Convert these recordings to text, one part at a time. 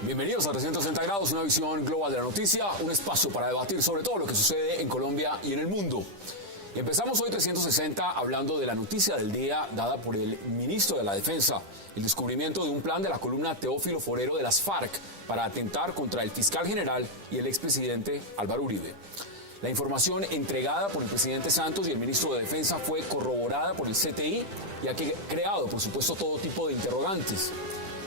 Bienvenidos a 360 grados, una visión global de la noticia, un espacio para debatir sobre todo lo que sucede en Colombia y en el mundo. Empezamos hoy 360 hablando de la noticia del día dada por el ministro de la Defensa, el descubrimiento de un plan de la columna Teófilo Forero de las FARC para atentar contra el fiscal general y el expresidente Álvaro Uribe. La información entregada por el presidente Santos y el ministro de Defensa fue corroborada por el CTI y ha creado, por supuesto, todo tipo de interrogantes.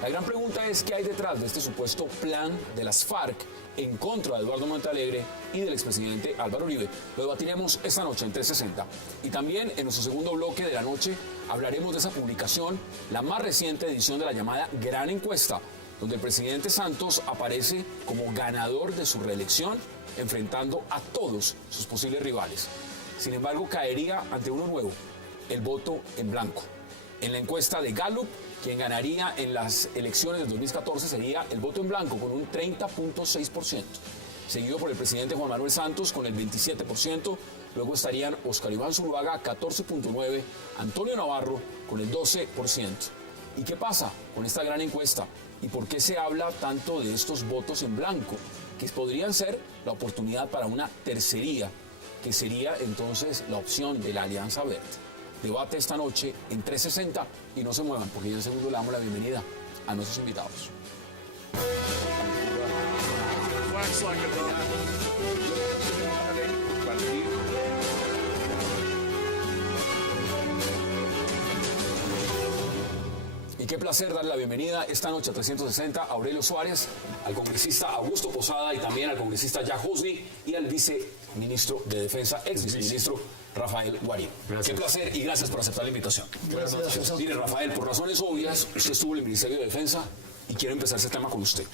La gran pregunta es qué hay detrás de este supuesto plan de las FARC en contra de Eduardo Montalegre y del expresidente Álvaro Uribe. Lo debatiremos esta noche en 360. Y también en nuestro segundo bloque de la noche hablaremos de esa publicación, la más reciente edición de la llamada Gran Encuesta, donde el presidente Santos aparece como ganador de su reelección, enfrentando a todos sus posibles rivales. Sin embargo, caería ante uno nuevo, el voto en blanco. En la encuesta de Gallup, quien ganaría en las elecciones del 2014 sería el voto en blanco con un 30.6%, seguido por el presidente Juan Manuel Santos con el 27%, luego estarían Óscar Iván Zuluaga 14.9%, Antonio Navarro con el 12%. ¿Y qué pasa con esta gran encuesta? ¿Y por qué se habla tanto de estos votos en blanco? Que podrían ser la oportunidad para una tercería, que sería entonces la opción de la Alianza Verde. Debate esta noche en 360 y no se muevan porque ya en segundo le damos la bienvenida a nuestros invitados. Y qué placer darle la bienvenida esta noche a 360 a Aurelio Suárez, al congresista Augusto Posada y también al congresista Jack Husney y al viceministro de Defensa, ex viceministro Rafael Guarín. Gracias. Qué placer y gracias por aceptar la invitación. Gracias. Mire, Rafael, por razones obvias, usted estuvo en el Ministerio de Defensa y quiero empezar ese tema con usted.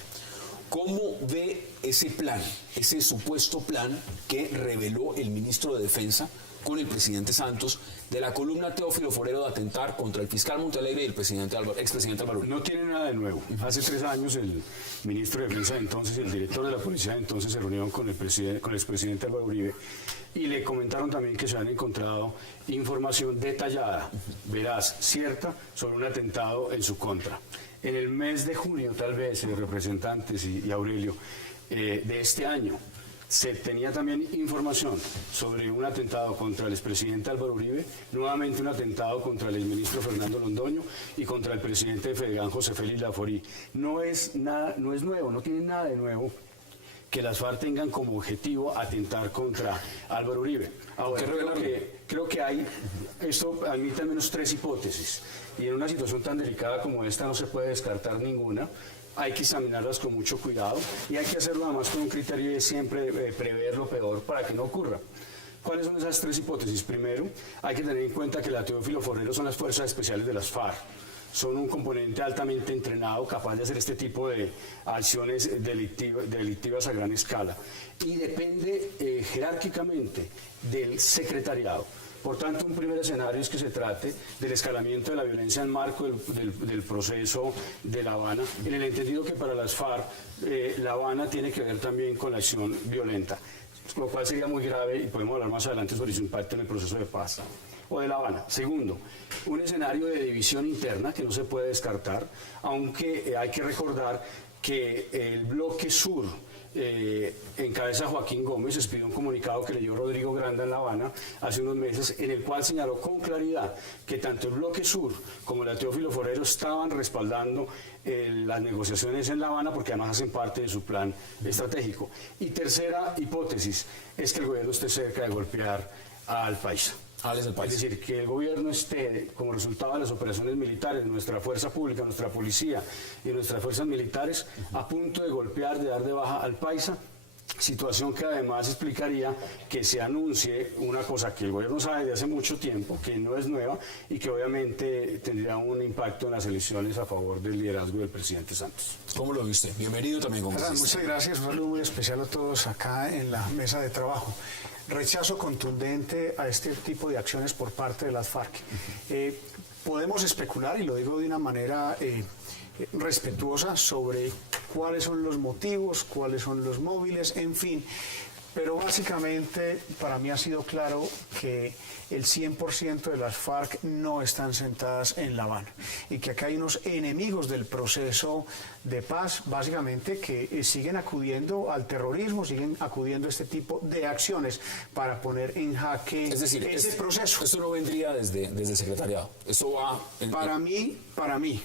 ¿Cómo ve ese plan, ese supuesto plan que reveló el ministro de Defensa con el presidente Santos de la columna Teófilo Forero de atentar contra el fiscal Montalegre y el expresidente Álvaro Uribe? No tiene nada de nuevo. Hace 3 años el ministro de Defensa de entonces y el director de la policía de entonces se reunieron con el expresidente Álvaro Uribe y le comentaron también que se han encontrado información detallada, veraz, cierta, sobre un atentado en su contra. En el mes de junio, tal vez, representantes y Aurelio, de este año, se tenía también información sobre un atentado contra el expresidente Álvaro Uribe, nuevamente un atentado contra el exministro Fernando Londoño y contra el presidente de Fedegan, José Félix Laforí. No es nuevo, no tiene nada de nuevo que las FARC tengan como objetivo atentar contra Álvaro Uribe. Ahora, creo que hay, esto admite al menos 3 hipótesis, y en una situación tan delicada como esta no se puede descartar ninguna. Hay que examinarlas con mucho cuidado y hay que hacerlo además con un criterio de siempre prever lo peor para que no ocurra. ¿Cuáles son esas 3 hipótesis? Primero, hay que tener en cuenta que la Teófilo Forero son las fuerzas especiales de las FARC. Son un componente altamente entrenado, capaz de hacer este tipo de acciones delictivas a gran escala. Y depende jerárquicamente del secretariado. Por tanto, un primer escenario es que se trate del escalamiento de la violencia en marco del proceso de La Habana, en el entendido que para las FARC La Habana tiene que ver también con la acción violenta, lo cual sería muy grave y podemos hablar más adelante sobre su impacto en el proceso de paz o de La Habana. Segundo, un escenario de división interna que no se puede descartar, aunque hay que recordar que el bloque sur, en cabeza Joaquín Gómez, expidió un comunicado que leyó Rodrigo Granda en La Habana hace unos meses, en el cual señaló con claridad que tanto el bloque sur como la Teófilo Forero estaban respaldando las negociaciones en La Habana porque además hacen parte de su plan estratégico. Y tercera hipótesis es que el gobierno esté cerca de golpear al país. Es decir, que el gobierno esté, como resultado de las operaciones militares, nuestra fuerza pública, nuestra policía y nuestras fuerzas militares, a punto de golpear, de dar de baja al paisa, situación que además explicaría que se anuncie una cosa que el gobierno sabe desde hace mucho tiempo, que no es nueva y que obviamente tendría un impacto en las elecciones a favor del liderazgo del presidente Santos. ¿Cómo lo viste? Bienvenido también, congresista. Muchas gracias, un saludo muy especial a todos acá en la mesa de trabajo. Rechazo contundente a este tipo de acciones por parte de las FARC. Podemos especular, y lo digo de una manera respetuosa, sobre cuáles son los motivos, cuáles son los móviles, en fin, Pero básicamente para mí ha sido claro que el 100% de las FARC no están sentadas en La Habana y que acá hay unos enemigos del proceso de paz, básicamente, que siguen acudiendo al terrorismo, siguen acudiendo a este tipo de acciones para poner en jaque ese proceso. Esto no vendría desde el secretariado, esto va... Para mí,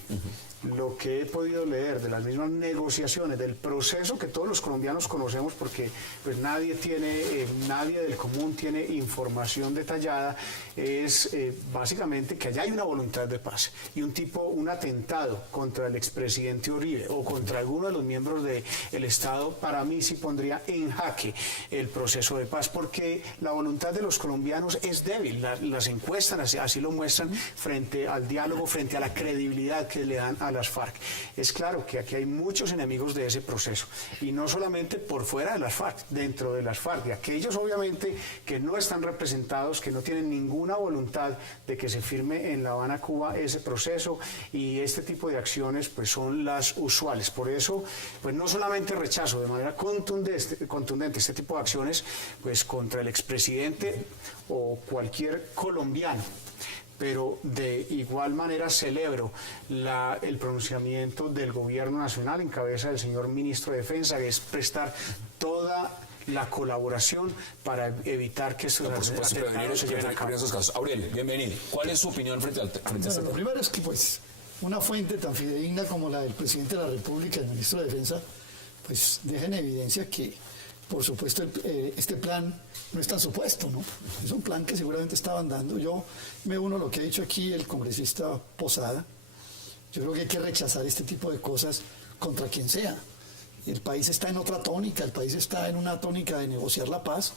lo que he podido leer de las mismas negociaciones, del proceso que todos los colombianos conocemos, porque pues nadie del común tiene información detallada, es básicamente que allá hay una voluntad de paz y un atentado contra el expresidente Uribe o contra alguno de los miembros del Estado, para mí sí pondría en jaque el proceso de paz, porque la voluntad de los colombianos es débil, las encuestas así lo muestran, frente al diálogo, frente a la credibilidad que le dan a las FARC. Es claro que aquí hay muchos enemigos de ese proceso, y no solamente por fuera de las FARC, dentro de las FARC, de aquellos obviamente que no están representados, que no tienen ninguna voluntad de que se firme en La Habana, Cuba, ese proceso, y este tipo de acciones pues son las usuales. Por eso pues no solamente rechazo de manera contundente este tipo de acciones pues contra el expresidente o cualquier colombiano, pero de igual manera celebro el pronunciamiento del gobierno nacional en cabeza del señor ministro de Defensa, que es prestar toda la colaboración para evitar que estos atentados se lleven a cabo. Aurelio, bienvenido. ¿Cuál es su opinión frente a este Lo primero es que pues una fuente tan fidedigna como la del presidente de la República, el ministro de Defensa, pues deja en evidencia que, por supuesto, este plan no es tan supuesto, ¿no? Es un plan que seguramente estaban dando. Yo me uno a lo que ha dicho aquí el congresista Posada. Yo creo que hay que rechazar este tipo de cosas contra quien sea. El país está en otra tónica, el país está en una tónica de negociar la paz,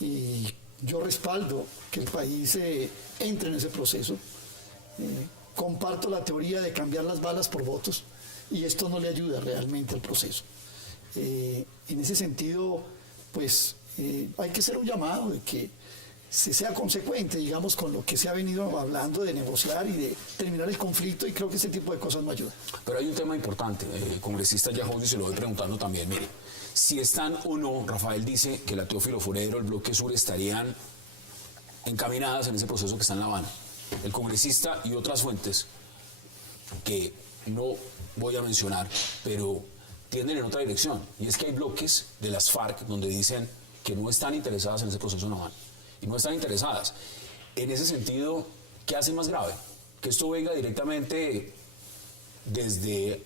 y yo respaldo que el país entre en ese proceso. Comparto la teoría de cambiar las balas por votos, y esto no le ayuda realmente al proceso. En ese sentido, pues hay que hacer un llamado de que se sea consecuente, digamos, con lo que se ha venido hablando de negociar y de terminar el conflicto, y creo que ese tipo de cosas no ayudan. Pero hay un tema importante, el congresista Yahondi se lo voy preguntando también. Mire, si están o no, Rafael dice que la Teófilo Forero, el Bloque Sur estarían encaminadas en ese proceso que está en La Habana. El congresista y otras fuentes que no voy a mencionar, pero tienden en otra dirección, y es que hay bloques de las FARC donde dicen que no están interesadas en ese proceso en La Habana, y no están interesadas. En ese sentido, ¿qué hace más grave? ¿Que esto venga directamente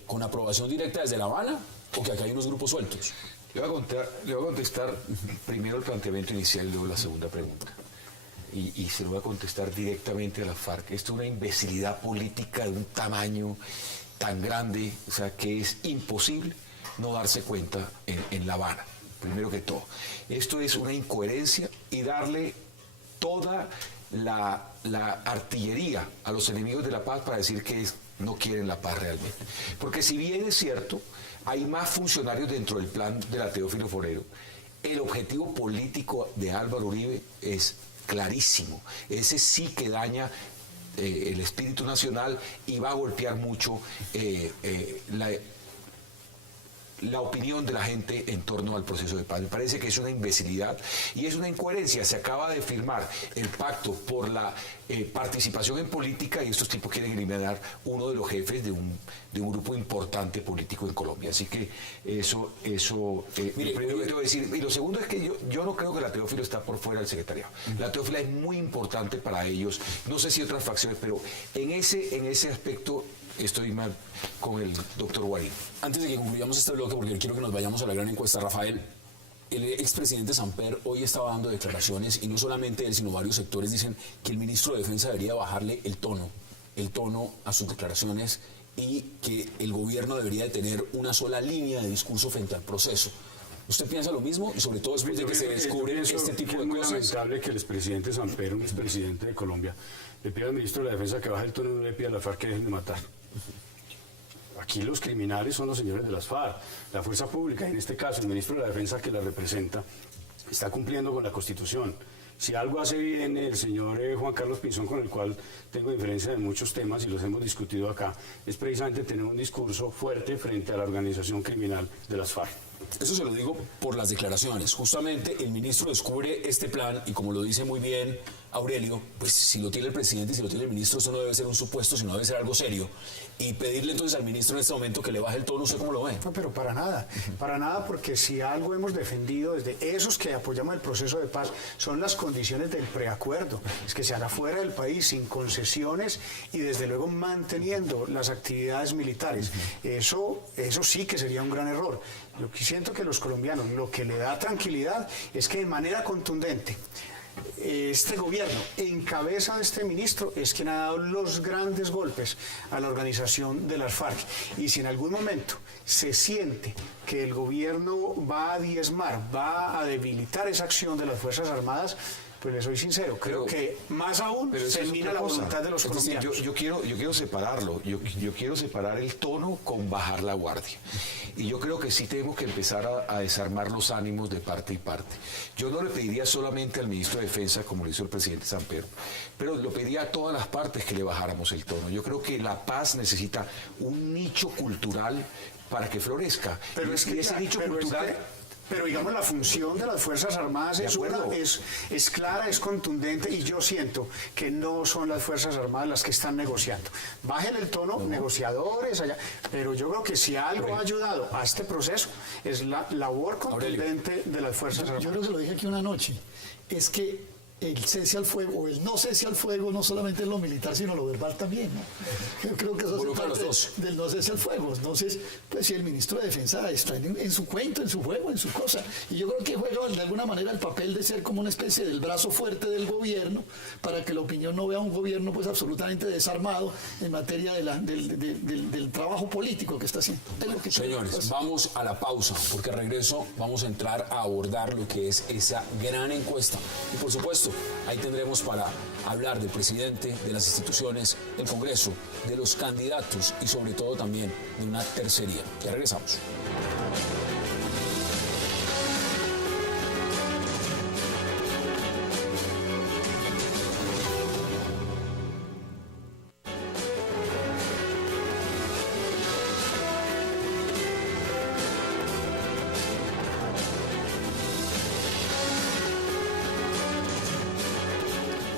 con aprobación directa desde La Habana, o que acá hay unos grupos sueltos? Le voy a contestar primero el planteamiento inicial y luego la segunda pregunta. Y se lo voy a contestar directamente a la FARC. Esto es una imbecilidad política de un tamaño tan grande, o sea, que es imposible no darse cuenta en La Habana, primero que todo. Esto es una incoherencia y darle toda la artillería a los enemigos de la paz para decir que no quieren la paz realmente. Porque si bien es cierto, hay más funcionarios dentro del plan de la Teófilo Forero, el objetivo político de Álvaro Uribe es clarísimo. Ese sí que daña el espíritu nacional y va a golpear mucho la opinión de la gente en torno al proceso de paz. Me parece que es una imbecilidad y es una incoherencia. Se acaba de firmar el pacto por la participación en política, y estos tipos quieren eliminar uno de los jefes de un grupo importante político en Colombia. Así que eso mire, primero que tengo que decir. Y lo segundo es que yo no creo que la Teófilo está por fuera del secretariado. La Teófila es muy importante para ellos. No sé si otras facciones, pero en ese aspecto estoy mal con el doctor Guarín. Antes de que concluyamos este bloque, porque quiero que nos vayamos a la gran encuesta, Rafael, el expresidente Samper hoy estaba dando declaraciones, y no solamente él, sino varios sectores dicen que el ministro de Defensa debería bajarle el tono a sus declaraciones, y que el gobierno debería de tener una sola línea de discurso frente al proceso. ¿Usted piensa lo mismo? Y sobre todo después de que se descubre este tipo de cosas. Es muy lamentable que el expresidente Samper, un expresidente de Colombia, le pida al ministro de la Defensa que baje el tono y no le pida a la FARC que dejen de matar. Aquí los criminales son los señores de las FARC, la fuerza pública, y en este caso el ministro de la Defensa, que la representa, está cumpliendo con la Constitución. Si algo hace bien el señor Juan Carlos Pinzón, con el cual tengo diferencia en muchos temas y los hemos discutido acá, es precisamente tener un discurso fuerte frente a la organización criminal de las FARC. Eso se lo digo por las declaraciones. Justamente el ministro descubre este plan y como lo dice muy bien Aurelio, pues si lo tiene el presidente y si lo tiene el ministro, eso no debe ser un supuesto, sino debe ser algo serio. Y pedirle entonces al ministro en este momento que le baje el tono, ¿usted cómo lo ve? No, pero para nada, porque si algo hemos defendido desde esos que apoyamos el proceso de paz, son las condiciones del preacuerdo, es que se haga fuera del país, sin concesiones y desde luego manteniendo las actividades militares. Eso sí que sería un gran error. Lo que siento que los colombianos, lo que le da tranquilidad es que de manera contundente, este gobierno, en cabeza de este ministro, es quien ha dado los grandes golpes a la organización de las FARC. Y si en algún momento se siente que el gobierno va a diezmar, va a debilitar esa acción de las Fuerzas Armadas, pues le soy sincero, creo que más aún termina la voluntad de los colombianos. Yo quiero separarlo, yo quiero separar el tono con bajar la guardia. Y yo creo que sí tenemos que empezar a desarmar los ánimos de parte y parte. Yo no le pediría solamente al ministro de Defensa, como lo hizo el presidente Samper, pero lo pediría a todas las partes que le bajáramos el tono. Yo creo que la paz necesita un nicho cultural para que florezca. Pero es que ese nicho cultural... Pero digamos, la función de las Fuerzas Armadas es clara, es contundente, y yo siento que no son las Fuerzas Armadas las que están negociando. Bajen el tono, negociadores allá, pero yo creo que si algo ha ayudado a este proceso es la labor contundente de las Fuerzas Armadas. Yo creo que lo dije aquí una noche, es que el cese al fuego o el no cese al fuego no solamente es lo militar, sino lo verbal también, ¿no? Yo creo que eso es parte del no cese al fuego. Entonces, pues si el ministro de Defensa está en su cuento, en su juego, en su cosa, y yo creo que juega de alguna manera el papel de ser como una especie del brazo fuerte del gobierno, para que la opinión no vea un gobierno pues absolutamente desarmado en materia del trabajo político que está haciendo. Señores, vamos a la pausa, porque al regreso vamos a entrar a abordar lo que es esa gran encuesta. Y por supuesto, ahí tendremos para hablar del presidente, de las instituciones, del Congreso, de los candidatos y sobre todo también de una tercería. Ya regresamos.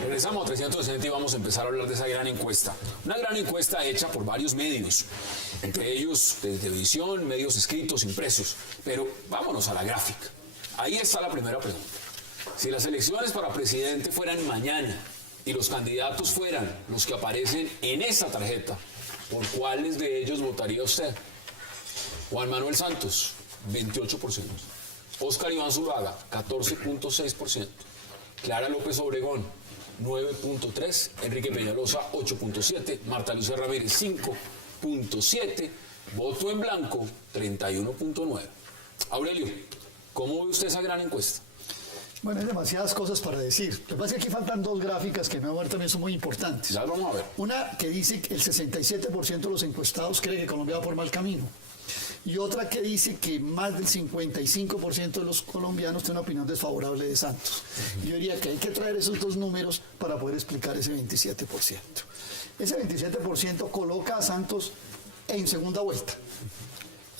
Regresamos a 360 y vamos a empezar a hablar de esa gran encuesta. Una gran encuesta hecha por varios medios, entre ellos de televisión, medios escritos, impresos. Pero vámonos a la gráfica. Ahí está la primera pregunta. Si las elecciones para presidente fueran mañana y los candidatos fueran los que aparecen en esa tarjeta, ¿por cuáles de ellos votaría usted? Juan Manuel Santos, 28%. Óscar Iván Zuluaga, 14.6%. Clara López Obregón, 9.3%, Enrique Peñalosa 8.7%, Marta Lucía Ramírez 5.7%, voto en blanco 31.9%. Aurelio, ¿cómo ve usted esa gran encuesta? Bueno, hay demasiadas cosas para decir. Lo que pasa es que aquí faltan dos gráficas que me voy a ver también son muy importantes. Ya vamos a ver. Una que dice que el 67% de los encuestados cree que Colombia va por mal camino. Y otra que dice que más del 55% de los colombianos tienen una opinión desfavorable de Santos. Yo diría que hay que traer esos dos números para poder explicar ese 27%. Ese 27% coloca a Santos en segunda vuelta.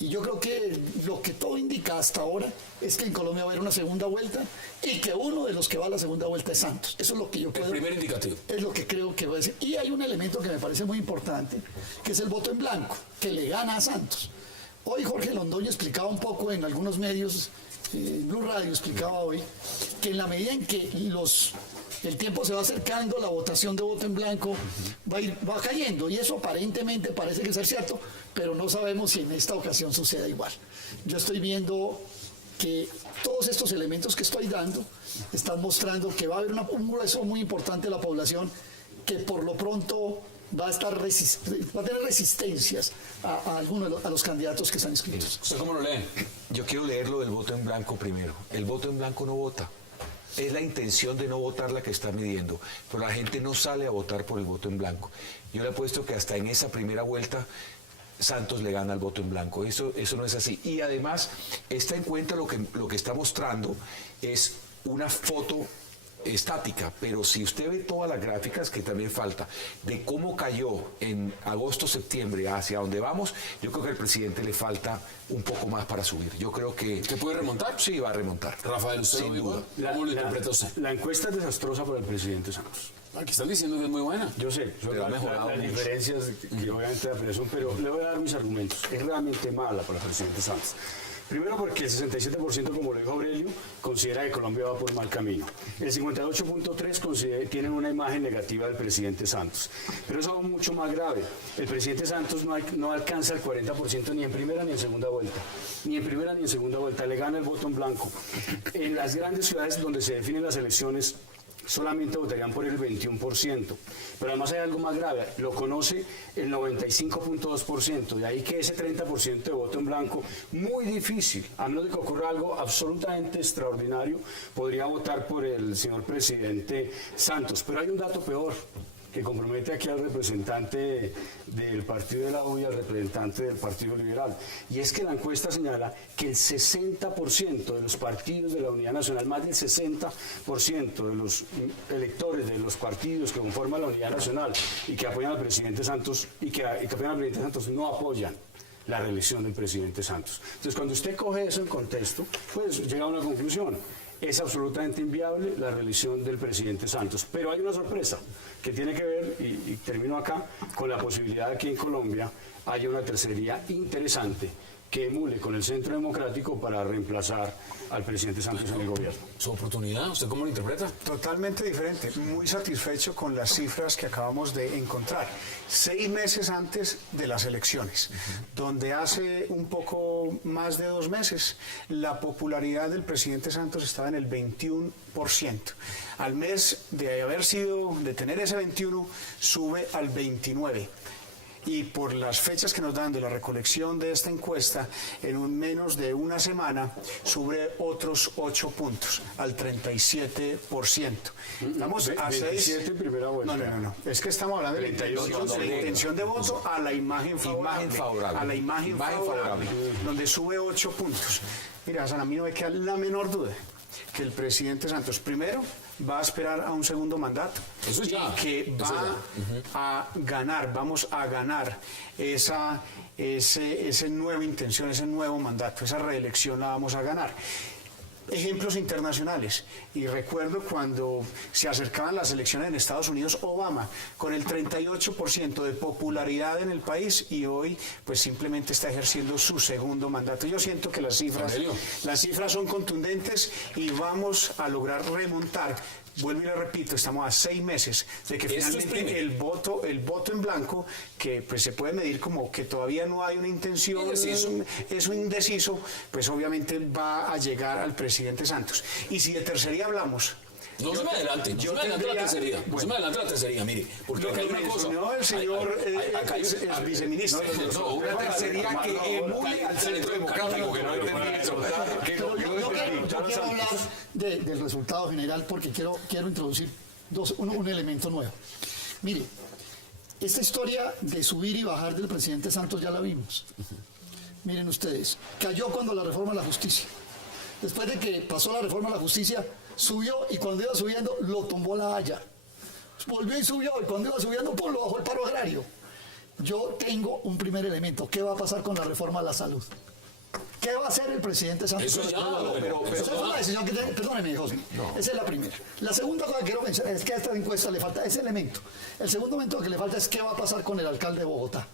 Y yo creo que lo que todo indica hasta ahora es que en Colombia va a haber una segunda vuelta y que uno de los que va a la segunda vuelta es Santos. Eso es lo que yo puedo... El primer indicativo. Es lo que creo que va a decir. Y hay un elemento que me parece muy importante, que es el voto en blanco, que le gana a Santos. Hoy Jorge Londoño explicaba un poco en algunos medios, Blue Radio explicaba hoy, que en la medida en que el tiempo se va acercando, la votación de voto en blanco va cayendo, y eso aparentemente parece que ser cierto, pero no sabemos si en esta ocasión suceda igual. Yo estoy viendo que todos estos elementos que estoy dando están mostrando que va a haber un grueso muy importante de la población que por lo pronto va a tener resistencias a algunos de los candidatos que están inscritos. ¿Usted cómo lo lee? Yo quiero leer lo del voto en blanco primero. El voto en blanco no vota. Es la intención de no votar la que está midiendo, pero la gente no sale a votar por el voto en blanco. Yo le apuesto que hasta en esa primera vuelta Santos le gana al voto en blanco. Eso no es así. Y además, esta encuesta lo que está mostrando es una foto estática, pero si usted ve todas las gráficas, que también falta, de cómo cayó en agosto, septiembre, hacia donde vamos, yo creo que al presidente le falta un poco más para subir. Yo creo que... ¿Que puede remontar? Sí, va a remontar. Rafael, ¿usted Sin duda. ¿Cómo lo interpreta usted? La encuesta es desastrosa para el presidente Santos. Aquí están diciendo que es muy buena. Yo sé, son Pero ha mejorado las mucho. diferencias que obviamente aprecio, pero le voy a dar mis argumentos. Es realmente mala para el presidente Santos. Primero porque el 67%, como lo dijo Aurelio, considera que Colombia va por mal camino. El 58.3% tienen una imagen negativa del presidente Santos. Pero es algo mucho más grave. El presidente Santos no alcanza el 40% ni en primera ni en segunda vuelta. Ni en primera ni en segunda vuelta. Le gana el voto en blanco. En las grandes ciudades donde se definen las elecciones, solamente votarían por el 21%. Pero además hay algo más grave, lo conoce el 95.2%, de ahí que ese 30% de voto en blanco, muy difícil, a menos de que ocurra algo absolutamente extraordinario, podría votar por el señor presidente Santos. Pero hay un dato peor, que compromete aquí al representante del Partido de la U y al representante del Partido Liberal. Y es que la encuesta señala que el 60% de los partidos de la Unidad Nacional, más del 60% de los electores de los partidos que conforman la Unidad Nacional y que apoyan al presidente Santos y que apoyan al presidente Santos no apoyan la reelección del presidente Santos. Entonces, cuando usted coge eso en contexto, pues llega a una conclusión. Es absolutamente inviable la reelección del presidente Santos. Pero hay una sorpresa que tiene que ver, y termino acá, con la posibilidad de que en Colombia haya una tercería interesante que emule con el Centro Democrático para reemplazar al presidente Santos en el gobierno. ¿Su oportunidad? ¿Usted cómo lo interpreta? Totalmente diferente. Muy satisfecho con las cifras que acabamos de encontrar. 6 meses antes de las elecciones, donde hace un poco más de 2 meses la popularidad del presidente Santos estaba en el 21%. Al mes de tener ese 21, sube al 29%. Y por las fechas que nos dan de la recolección de esta encuesta, en menos de una semana sube otros 8 puntos, al 37%. Estamos a 27 6... primera vuelta. No. Es que estamos hablando de la intención de voto a la imagen favorable. A la imagen favorable, donde sube 8 puntos. Mira, Hassan, a mí no me queda la menor duda que el presidente Santos, primero, va a esperar a un segundo mandato. Eso es ya. Y que va a ganar, vamos a ganar esa nueva intención, ese nuevo mandato, esa reelección la vamos a ganar. Ejemplos internacionales, y recuerdo cuando se acercaban las elecciones en Estados Unidos, Obama con el 38% de popularidad en el país, y hoy pues simplemente está ejerciendo su segundo mandato. Yo siento que las cifras son contundentes y vamos a lograr remontar. Vuelvo y le repito, estamos a 6 meses de que finalmente el voto en blanco, que pues se puede medir como que todavía no hay una intención, es un indeciso, pues obviamente va a llegar al presidente Santos. Y si de tercería hablamos... No se me adelante, la tercería, mire, porque acá hay una cosa. No, el señor es viceministro. No, una tercería que emule al Centro Democrático, que no entendí eso. Yo quiero hablar del resultado general porque quiero introducir un elemento nuevo. Mire, esta historia de subir y bajar del presidente Santos ya la vimos. Miren ustedes, cayó cuando la reforma a la justicia. Después de que pasó la reforma a la justicia, subió, y cuando iba subiendo lo tumbó la Haya. Volvió y subió, y cuando iba subiendo lo bajó el paro agrario. Yo tengo un primer elemento. ¿Qué va a pasar con la reforma a la salud? ¿Qué va a hacer el presidente Santos? Eso ya, esa es una decisión que perdóneme, José. No. Esa es la primera. La segunda cosa que quiero mencionar es que a esta encuesta le falta ese elemento. El segundo elemento que le falta es qué va a pasar con el alcalde de Bogotá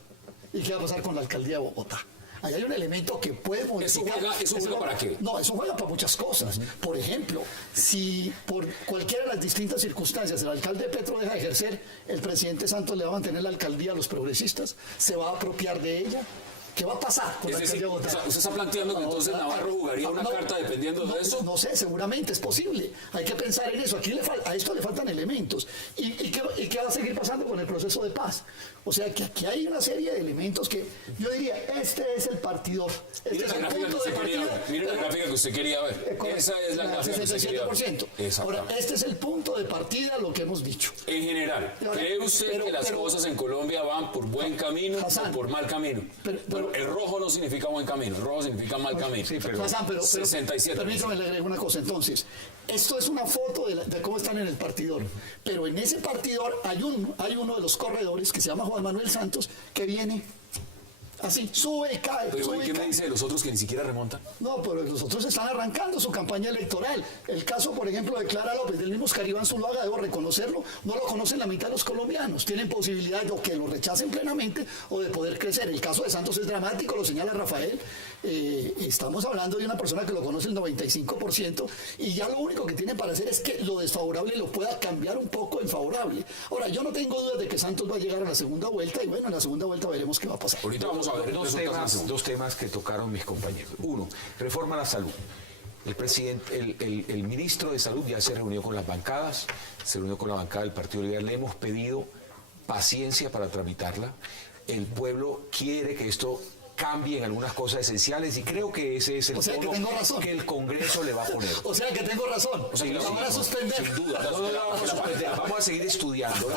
y qué va a pasar con la alcaldía de Bogotá. Ahí hay un elemento que puede modificar. ¿Eso juega para qué? No, eso juega para muchas cosas. Por ejemplo, si por cualquiera de las distintas circunstancias el alcalde Petro deja de ejercer, el presidente Santos le va a mantener la alcaldía a los progresistas, se va a apropiar de ella. ¿Qué va a pasar con la alcaldía de Bogotá? ¿Usted está planteando que entonces Navarro jugaría una carta dependiendo de eso? No sé, seguramente es posible. Hay que pensar en eso. A esto le faltan elementos. ¿Y qué va a seguir pasando con el proceso de paz? O sea, que aquí hay una serie de elementos que yo diría, este es el partidor. Este es el punto de partida. Mire la gráfica que usted quería ver. Esa es la gráfica que usted quería ver. Ahora, este es el punto de partida, lo que hemos dicho. En general, ¿cree usted que las cosas en Colombia van por buen camino o por mal camino? el rojo no significa buen camino, el rojo significa mal camino. Sí, pero Hassan, pero 67. permítame le agrego una cosa. Entonces, esto es una foto de cómo están en el partidor. Pero en ese partidor hay uno de los corredores que se llama Juan Manuel Santos que viene así, sube y cae. Pero sube ¿y y qué me cae. dice de los otros que ni siquiera remontan? No, pero los otros están arrancando su campaña electoral. El caso, por ejemplo, de Clara López, del mismo Oscar Zuluaga, debo reconocerlo, no lo conocen la mitad de los colombianos. Tienen posibilidad de o que lo rechacen plenamente o de poder crecer. El caso de Santos es dramático, lo señala Rafael. Estamos hablando de una persona que lo conoce el 95% y ya lo único que tiene para hacer es que lo desfavorable lo pueda cambiar un poco en favorable. Ahora, yo no tengo dudas de que Santos va a llegar a la segunda vuelta y bueno, en la segunda vuelta veremos qué va a pasar. Ahorita vamos a ver Dos temas que tocaron mis compañeros. Uno, reforma a la salud. El ministro de Salud ya se reunió con las bancadas, se reunió con la bancada del Partido Liberal. Le hemos pedido paciencia para tramitarla. El pueblo quiere que esto cambie en algunas cosas esenciales y creo que ese es el O sea, que tono tengo razón. que el Congreso le va a poner. O sea que tengo razón. sea, la van a suspender. Sin duda. Vamos a seguir estudiando.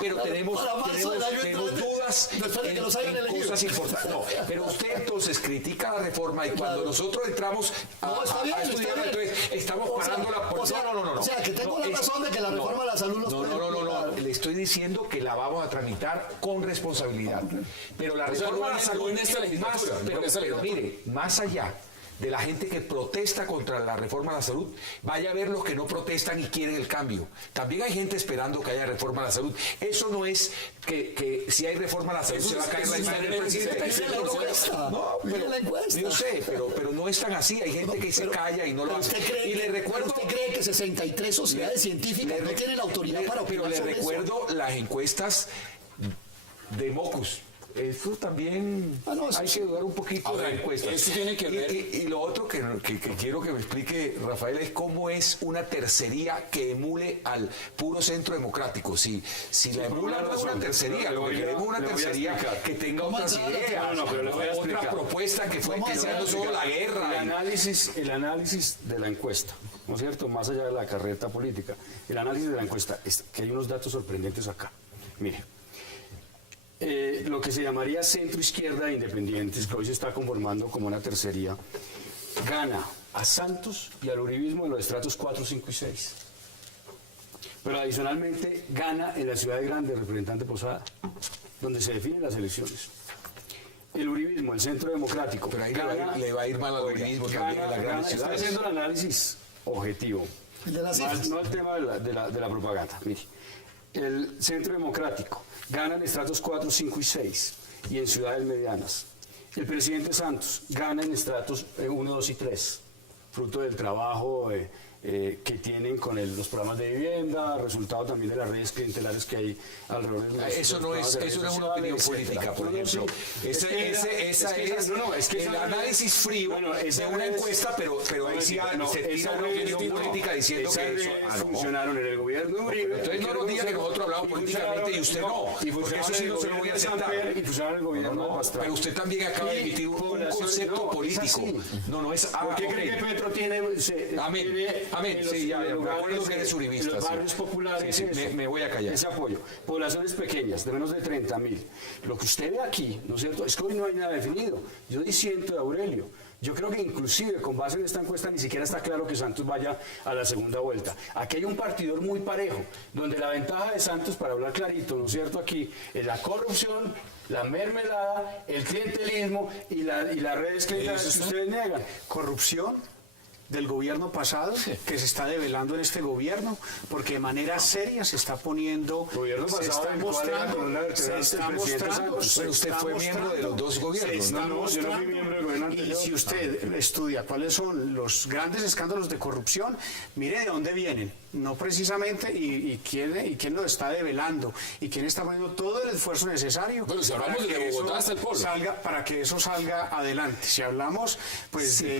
Pero tenemos Para marzo del año entrante, dudas después de que los hayan elegido. cosas importantes. No, pero usted entonces critica la reforma y cuando nosotros entramos No, está bien, a estudiar, está bien. entonces estamos O sea, parándola por... o sea, No. o sea, que tengo la es- razón de que la reforma de la salud nos puede No. implicar. Le estoy diciendo que la vamos a tramitar con responsabilidad. Pero la O sea, reforma no de la en- salud no en esta legislatura, no en esta pero legislatura. mire, más allá de la gente que protesta contra la reforma a la salud, vaya a ver los que no protestan y quieren el cambio. También hay gente esperando que haya reforma a la salud. Eso no es que si hay reforma a la salud Eso se va a es- caer la eso es imagen del el presidente. 76%. No, Mire la encuesta. yo sé, pero no es tan así. Hay gente que se calla y no lo Pero hace. usted cree, Y le recuerdo... ¿usted cree que 63 sociedades científicas no tienen autoridad para Pero opinar le sobre eso? recuerdo las encuestas de Mocus. Eso también No, eso hay sí. que dudar un poquito A de la ver, encuesta. esto tiene que ver- Y lo otro que quiero que me explique, Rafael, es cómo es una tercería que emule al puro centro democrático. Si la emula no es una tercería, lo que queremos es una tercería que tenga otras ideas, No, pero le voy a otra explicar. propuesta que fue que sea no solo la guerra. El análisis de la encuesta, ¿no es cierto? Más allá de la carreta política, el análisis de la encuesta es que hay unos datos sorprendentes acá. Mire, lo que se llamaría centro izquierda de independientes, que hoy se está conformando como una tercería, gana a Santos y al uribismo en los estratos 4, 5 y 6. Pero adicionalmente gana en la ciudad de Grande, representante Posada, donde se definen las elecciones. El uribismo, el centro democrático. Pero ahí gana- le va a ir mal al uribismo también en las grandes Estoy ciudades. haciendo el análisis objetivo. El de las Más cifras. no el tema de la propaganda. Mire, el centro democrático gana en estratos 4, 5 y 6 y en ciudades medianas. El presidente Santos gana en estratos 1, 2 y 3, fruto del trabajo que tienen con los programas de vivienda, resultado también de las redes clientelares que hay alrededor de los Eso no es una opinión política, por ejemplo. Es el análisis frío de una encuesta, pero ahí sí se tira una opinión política diciendo que eso funcionaron en el gobierno de Uribe. Entonces no nos diga que nosotros hablamos políticamente y usted no, porque eso sí no se lo voy a aceptar. Y funcionaron en el gobierno de Pastrana. Pero usted también acaba de emitir un concepto político. No es... ¿Por qué cree que Petro tiene... Amén, sí, ya, me acuerdo que eres uribista. En los barrios populares, Sí, me voy a callar. ese apoyo. Poblaciones pequeñas, de menos de 30.000. Lo que usted ve aquí, ¿no es cierto? Es que hoy no hay nada definido. Yo disiento de Aurelio. Yo creo que inclusive con base en esta encuesta ni siquiera está claro que Santos vaya a la segunda vuelta. Aquí hay un partidor muy parejo, donde la ventaja de Santos, para hablar clarito, ¿no es cierto? Aquí es la corrupción, la mermelada, el clientelismo y las redes clientelares que ustedes niegan. Corrupción del gobierno pasado que se está develando en este gobierno, porque de manera seria se está poniendo, Gobierno se pasado, está el cual era mostrando, columna vertebral se del está presidente mostrando, Santos. se Pero usted está fue miembro de los dos gobiernos, se está ¿no? Yo no fui miembro del gobierno y anterior. si usted estudia cuáles son los grandes escándalos de corrupción, mire de dónde vienen, no precisamente, y quién lo está develando, y quién está poniendo todo el esfuerzo necesario Bueno, si hablamos para de que Bogotá eso hasta el pueblo. para que eso salga adelante. Si hablamos, pues, Sí,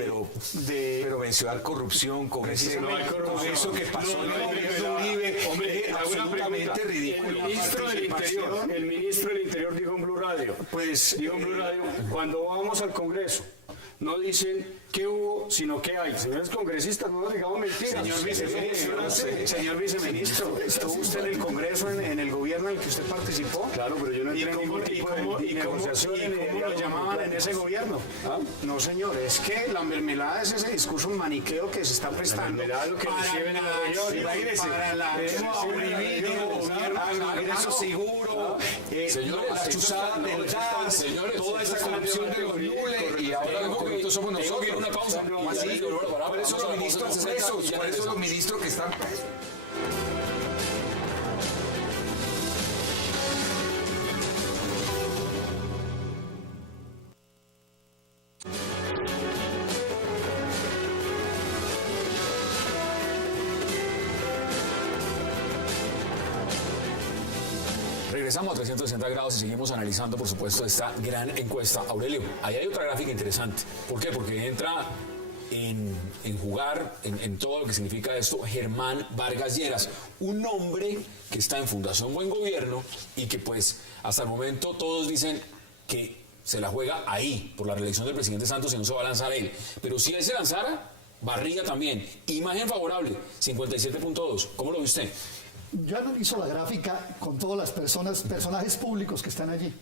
pero mencionar corrupción con ese... No hay corrupción. Con eso que pasó en el No, gobierno de Uribe, hombre, es hago una absolutamente pregunta. ridículo. El ministro del Interior dijo en Blue Radio, Pues, dijo en Blue Radio, cuando vamos al Congreso, no dicen ¿Qué hubo? Sino que hay. Señores congresistas, no nos digamos mentiras. Señor viceministro, ¿estuvo usted en el Congreso, en el gobierno en el que usted participó? Claro, pero yo no entré en ningún tipo de negociación. ¿Y cómo lo llamaban en ese gobierno? ¿Ah? No, señor, es que la mermelada es ese discurso maniqueo que se está prestando. La mermelada es lo que reciben en la región. Imagínese, ingreso seguro, la chuzada del gas, toda esa corrupción de los nules, y ahora los corruptos somos nosotros. Una pausa. Por eso los ministros presos, por eso los ministros que están presos. Regresamos a 360 grados y seguimos analizando, por supuesto, esta gran encuesta. Aurelio, ahí hay otra gráfica interesante. ¿Por qué? Porque entra en jugar, en todo lo que significa esto, Germán Vargas Lleras, un hombre que está en Fundación Buen Gobierno y que pues hasta el momento todos dicen que se la juega ahí por la reelección del presidente Santos y no se va a lanzar él. Pero si él se lanzara, barría también. Imagen favorable, 57.2. ¿Cómo lo ve usted? Yo analizo la gráfica con todas las personajes públicos que están allí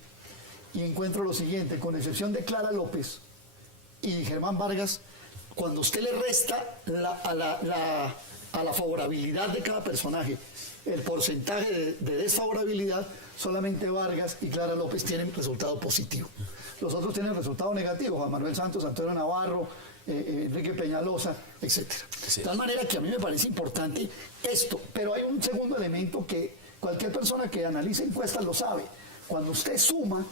y encuentro lo siguiente, con excepción de Clara López y Germán Vargas, cuando usted le resta a la favorabilidad de cada personaje el porcentaje de desfavorabilidad, solamente Vargas y Clara López tienen resultado positivo. Los otros tienen resultado negativo, Juan Manuel Santos, Antonio Navarro, Enrique Peñalosa, etcétera. Sí. De tal manera que a mí me parece importante esto, pero hay un segundo elemento que cualquier persona que analice encuestas lo sabe. Cuando usted suma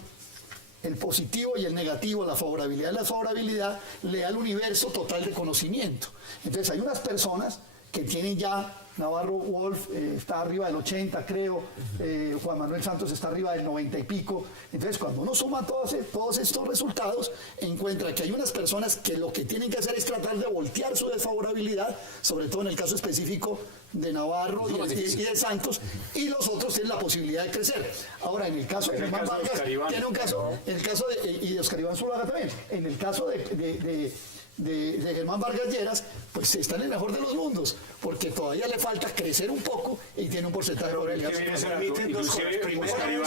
el positivo y el negativo, la favorabilidad y la desfavorabilidad, le da el universo total de conocimiento. Entonces hay unas personas que tienen ya, Navarro Wolf está arriba del 80, creo, Juan Manuel Santos está arriba del 90 y pico. Entonces, cuando uno suma todos estos resultados, encuentra que hay unas personas que lo que tienen que hacer es tratar de voltear su desfavorabilidad, sobre todo en el caso específico de Navarro y de Santos, y los otros tienen la posibilidad de crecer. Ahora, en el caso de Germán Vargas, tiene un caso, en el caso y de Oscar Iván Zuluaga también, en el caso de Germán Vargas Lleras, pues está en el mejor de los mundos, porque todavía le falta crecer un poco y tiene un porcentaje de probabilidad. Permiten dos cosas. Primero,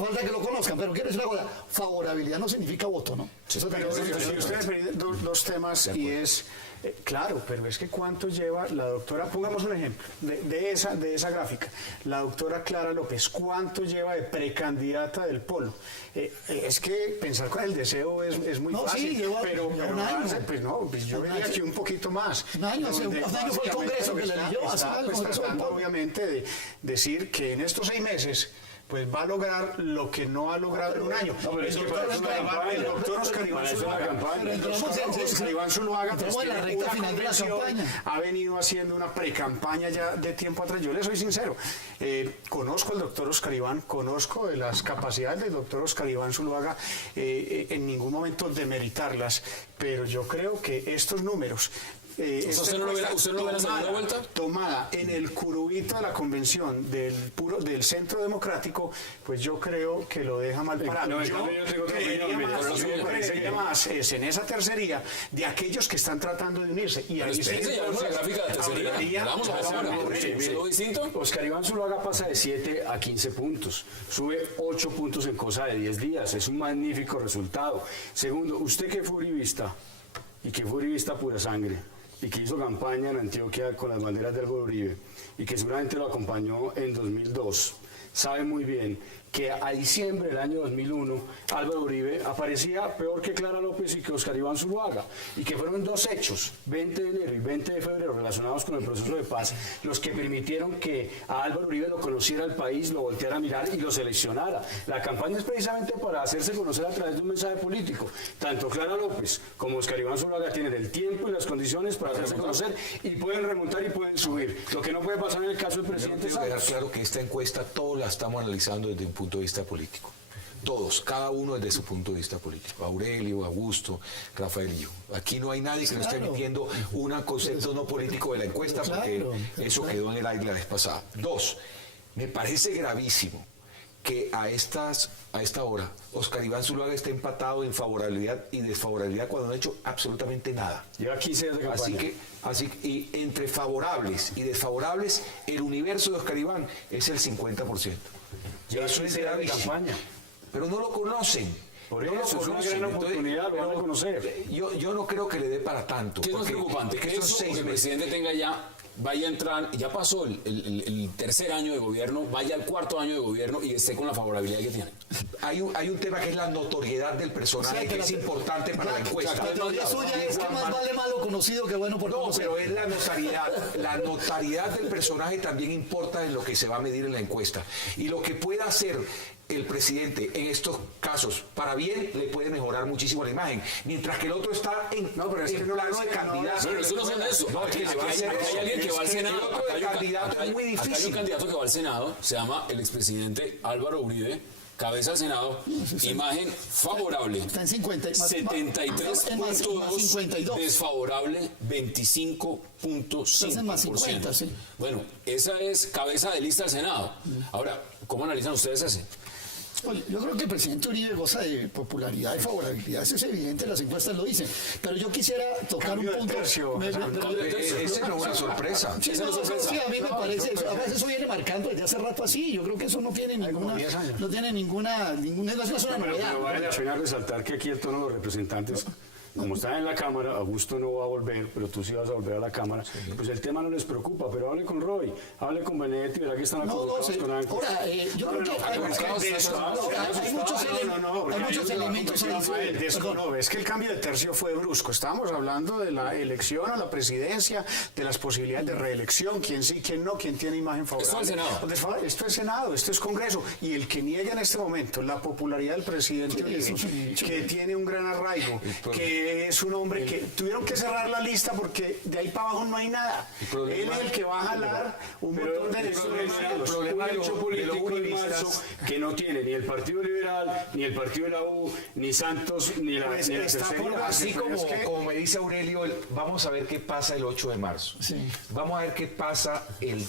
falta que lo conozcan, pero quiero decir una cosa, favorabilidad no significa voto, ¿no? Pero si ustedes permiten dos temas, y es claro, pero es que cuánto lleva la doctora, pongamos un ejemplo de esa gráfica, la doctora Clara López, cuánto lleva de precandidata del Polo. Es que pensar con el deseo es muy fácil, sí, pero pues no, pues yo vería aquí un poquito más. Un año fue el Congreso que le eligió, obviamente de decir que en estos 6 meses pues va a lograr lo que no ha logrado en un año. El doctor Oscar Iván Zuluaga ha venido haciendo una precampaña ya de tiempo atrás. Yo le soy sincero, conozco al doctor Oscar Iván, conozco de las capacidades del doctor Oscar Iván Zuluaga, en ningún momento demeritarlas, pero yo creo que estos números, ¿Usted no lo ve la segunda vuelta? Tomada en el curubito de la convención del Centro Democrático, pues yo creo que lo deja mal parado. Yo creería más en esa tercería de aquellos que están tratando de unirse. Y ahí vamos a ver distinto. Oscar Iván Zuluaga pasa de 7 a 15 puntos, sube 8 puntos en cosa de 10 días, es un magnífico resultado. Segundo, usted que fue uribista, y que fue uribista pura sangre, y que hizo campaña en Antioquia con las banderas de Álvaro Uribe, y que seguramente lo acompañó en 2002, sabe muy bien que a diciembre del año 2001 Álvaro Uribe aparecía peor que Clara López y que Oscar Iván Zuluaga, y que fueron dos hechos, 20 de enero y 20 de febrero, relacionados con el proceso de paz, los que permitieron que a Álvaro Uribe lo conociera el país, lo volteara a mirar y lo seleccionara. La campaña es precisamente para hacerse conocer a través de un mensaje político. Tanto Clara López como Oscar Iván Zuluaga tienen el tiempo y las condiciones para hacerse conocer, y pueden remontar y pueden subir. Lo que no puede pasar en el caso del presidente Santos. Dejar claro que esta encuesta todos la estamos analizando desde un punto de vista político. Todos, cada uno desde su punto de vista político. Aurelio, Augusto, Rafael y yo. Aquí no hay nadie que no esté emitiendo un concepto no político de la encuesta, porque eso quedó en el aire la vez pasada. 2, me parece gravísimo que a esta hora Óscar Iván Zuluaga está empatado en favorabilidad y desfavorabilidad cuando no ha hecho absolutamente nada. Lleva 15 días de campaña. Y entre favorables y desfavorables, el universo de Óscar Iván es el 50%. Lleva Eso 15 es días de gravísimo. campaña. Pero no lo conocen. Por No lo eso, es una conocen. gran Entonces, oportunidad, lo van a pero conocer. Yo no creo que le dé para tanto. ¿Qué es más porque preocupante? Que estos eso, 6 que el meses- presidente vaya a entrar, ya pasó el tercer año de gobierno, vaya al cuarto año de gobierno y esté con la favorabilidad que tiene. Hay un tema que es la notoriedad del personaje, O sea, que que es la- importante para la encuesta. La teoría suya es que más vale malo conocido que bueno por No, conocer. pero es la notariedad. La notariedad del personaje también importa en lo que se va a medir en la encuesta. Y lo que pueda hacer el presidente en estos casos, para bien, le puede mejorar muchísimo la imagen. Mientras que el otro está en pero es que no plano es de que no, candidato. Pero eso no son eso. No, Aquí es que hay alguien que va al Senado. El otro de candidato es muy Acá hay un difícil. candidato que va al Senado, se llama el expresidente Álvaro Uribe, cabeza al Senado, imagen favorable. Está en 50. Más 73.2, 52. desfavorable 25.5%. Sí. Bueno, esa es cabeza de lista del Senado. Ahora, ¿cómo analizan ustedes ese? Oye, yo creo que el presidente Uribe goza de popularidad y favorabilidad, eso es evidente, las encuestas lo dicen. Pero yo quisiera tocar Cambio un de punto. tercio, Esa no es una sorpresa. Sí, Esa no es sorpresa. sí, a mí me parece, además eso viene marcando desde hace rato así, yo creo que eso no tiene ninguna, 10 años. no tiene ninguna, no es una Pero novedad. vale la pena resaltar que aquí el tono de los representantes, como están en la Cámara, Augusto no va a volver, pero tú sí vas a volver a la Cámara, pues el tema no les preocupa, pero hable con Roy, hable con Benedetti, verá que están No, acurrucados sí. con Ángel. Ahora, yo creo que hay muchos elementos ahí. No, es que el cambio de tercio fue brusco. Estábamos hablando de la elección a la presidencia, de las posibilidades de reelección, quién sí, quién no, quién tiene imagen favorable. Esto es Senado. Esto es Senado, esto es Congreso. Y el que niega en este momento la popularidad del presidente Uribe, eso es un hecho. que tiene un gran arraigo, que es un hombre que tuvieron que cerrar la lista porque de ahí para abajo no hay nada. Él es el que va a jalar un montón de problema del hecho político en uribistas marzo que no tiene ni el Partido Liberal, ni el Partido de la U, ni Santos, ni la, Pues ni la está tercera. por Así pero como, es que- como me dice Aurelio, vamos a ver qué pasa el 8 de marzo. Sí. Vamos a ver qué pasa el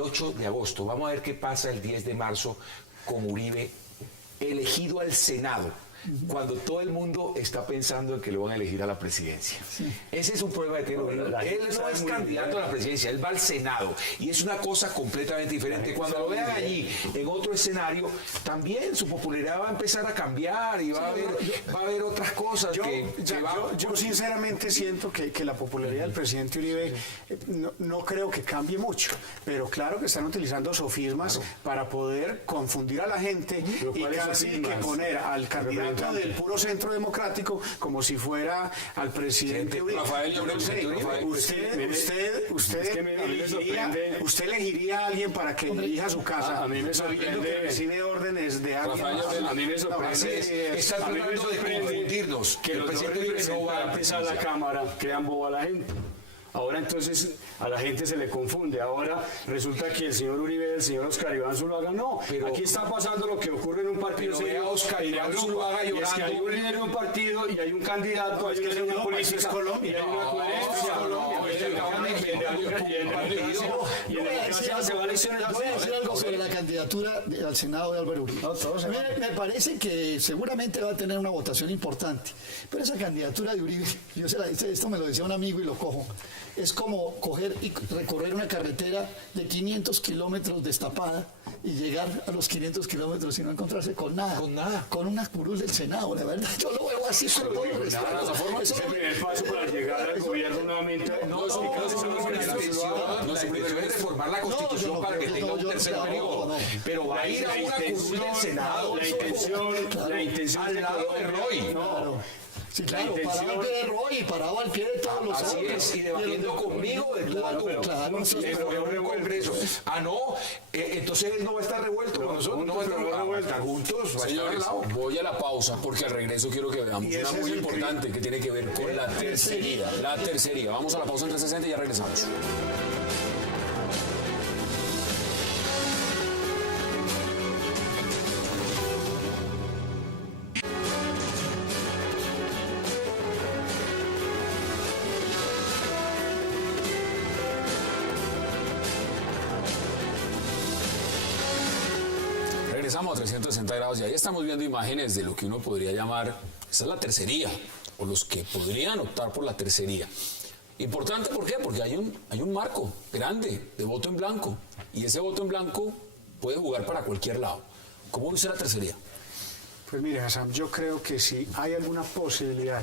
8 de agosto. Vamos a ver qué pasa el 10 de marzo con Uribe elegido al Senado, cuando todo el mundo está pensando en que lo van a elegir a la presidencia. Ese es un problema de Teno Uribe. La Él gente no sabe es muy candidato bien. a la presidencia, él va al Senado. Y es una cosa completamente diferente. Cuando lo vean allí, en otro escenario, también su popularidad va a empezar a cambiar y va a haber otras cosas Yo sinceramente siento que la popularidad del presidente Uribe no creo que cambie mucho, pero claro que están utilizando sofismas para poder confundir a la gente Pero y ¿cuáles casi que sofismas? poner al candidato del puro centro democrático como si fuera al presidente Uribe. Rafael Yo no sé, Rafael, usted elegiría a alguien para que dirija su casa, a mí me sabiendo sorprende- que recibe órdenes de alguien Rafael, más. A mí me así sorprende, es. Están a mí me tratando de sorprende confundirnos. que El los dos presidente Uribe no va a la representantes a la presidencia. Cámara crean boba a la gente. Ahora entonces a la gente se le confunde. Ahora resulta que el señor Uribe y el señor Óscar Iván Zuluaga no. Pero- aquí está pasando lo que ocurre en un partido Pero vea a Óscar en Iván Europa, Zuluaga y es que llorando. hay un líder de un partido y hay un candidato, hay una es línea Europa, política, eso es Colombia. y hay una coherencia. Y en democracia se va a elecciones Voy a decir algo sobre la candidatura al Senado de Álvaro Uribe. A mí me parece que seguramente va a tener una votación importante, pero esa candidatura de Uribe, esto me lo decía un amigo y lo cojo, es como coger y recorrer una carretera de 500 kilómetros destapada y llegar a los 500 kilómetros y no encontrarse con nada. Con nada. Con una curul del Senado, la verdad. Yo lo veo así con todo el respeto. Es el primer paso para llegar al gobierno nuevamente. La intención es reformar la Constitución yo no para que creo, tenga un yo tercer no, periodo. no. Pero va a ir a una curul del Senado. La intención Al lado de Roy. No. Sí, claro, La intención- parado al pie de Roy, parado al pie de todos los Así otros. es, y debatiendo conmigo de tú a tú. Claro, sí, Pero en un congreso. Ah, no, entonces él no va a estar revuelto con nosotros, no va a estar revuelto. Juntos, va a estar al Señores, lado. voy a la pausa porque al regreso quiero que veamos Y una ese muy es el importante que tiene que ver con la tercería. La tercería. Vamos a la pausa en 360 y ya regresamos. regresamos a 360 grados y ahí estamos viendo imágenes de lo que uno podría llamar, esa es la tercería, o los que podrían optar por la tercería. Importante, ¿por qué? Porque hay un marco grande de voto en blanco y ese voto en blanco puede jugar para cualquier lado. ¿Cómo dice la tercería? Pues mire, Hassan, yo creo que si hay alguna posibilidad